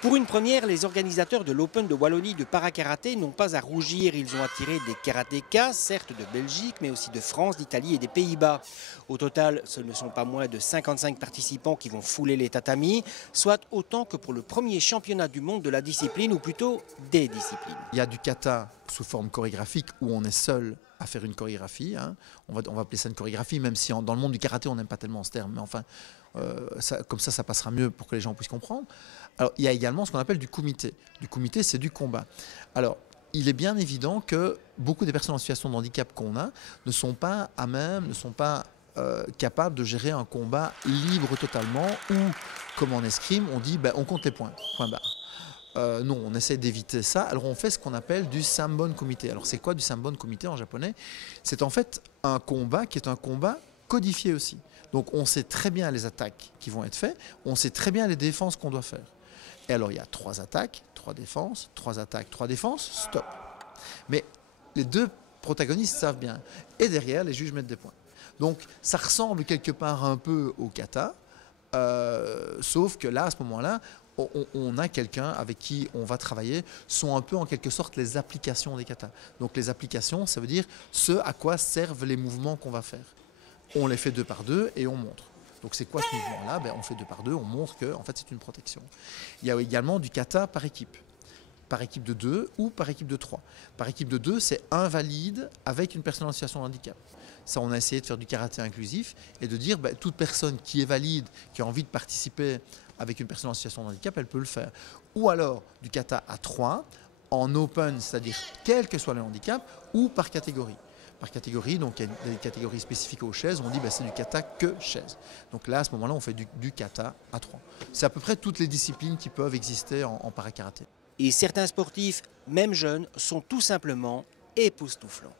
Pour une première, les organisateurs de l'Open de Wallonie de para-karaté n'ont pas à rougir. Ils ont attiré des karatékas, certes de Belgique, mais aussi de France, d'Italie et des Pays-Bas. Au total, ce ne sont pas moins de 55 participants qui vont fouler les tatamis, soit autant que pour le premier championnat du monde de la discipline, ou plutôt des disciplines. Il y a du kata sous forme chorégraphique où on est seul à faire une chorégraphie. On va appeler ça une chorégraphie, même si dans le monde du karaté, on n'aime pas tellement ce terme. Mais enfin, comme ça passera mieux pour que les gens puissent comprendre. Alors, il y a également ce qu'on appelle du kumité. Du kumité, c'est du combat. Alors, il est bien évident que beaucoup des personnes en situation de handicap qu'on a ne sont pas à même, ne sont pas capables de gérer un combat libre totalement ou, comme en escrime, on dit on compte les points, point barre. Non, on essaie d'éviter ça. Alors on fait ce qu'on appelle du Sambon Kumité. Alors c'est quoi du Sambon Kumité en japonais? C'est en fait un combat qui est un combat codifié aussi. Donc on sait très bien les attaques qui vont être faites, on sait très bien les défenses qu'on doit faire. Et alors il y a 3 attaques, 3 défenses, 3 attaques, 3 défenses, stop. Mais les deux protagonistes savent bien. Et derrière, les juges mettent des points. Donc ça ressemble quelque part un peu au kata, sauf que là, à ce moment-là, on a quelqu'un avec qui on va travailler, sont un peu en quelque sorte les applications des katas. Donc les applications, ça veut dire ce à quoi servent les mouvements qu'on va faire. On les fait 2 par 2 et on montre. Donc c'est quoi ce mouvement-là? On fait 2 par 2, on montre que en fait, c'est une protection. Il y a également du kata par équipe de 2 ou par équipe de 3. Par équipe de 2, c'est un valide avec une personne en situation de handicap. Ça, on a essayé de faire du karaté inclusif et de dire toute personne qui est valide, qui a envie de participer avec une personne en situation de handicap, elle peut le faire. Ou alors du kata à 3, en open, c'est-à-dire quel que soit le handicap, ou par catégorie. Par catégorie, donc il y a des catégories spécifiques aux chaises, on dit c'est du kata que chaise. Donc là, à ce moment-là, on fait du kata à 3. C'est à peu près toutes les disciplines qui peuvent exister en para-karaté. Et certains sportifs, même jeunes, sont tout simplement époustouflants.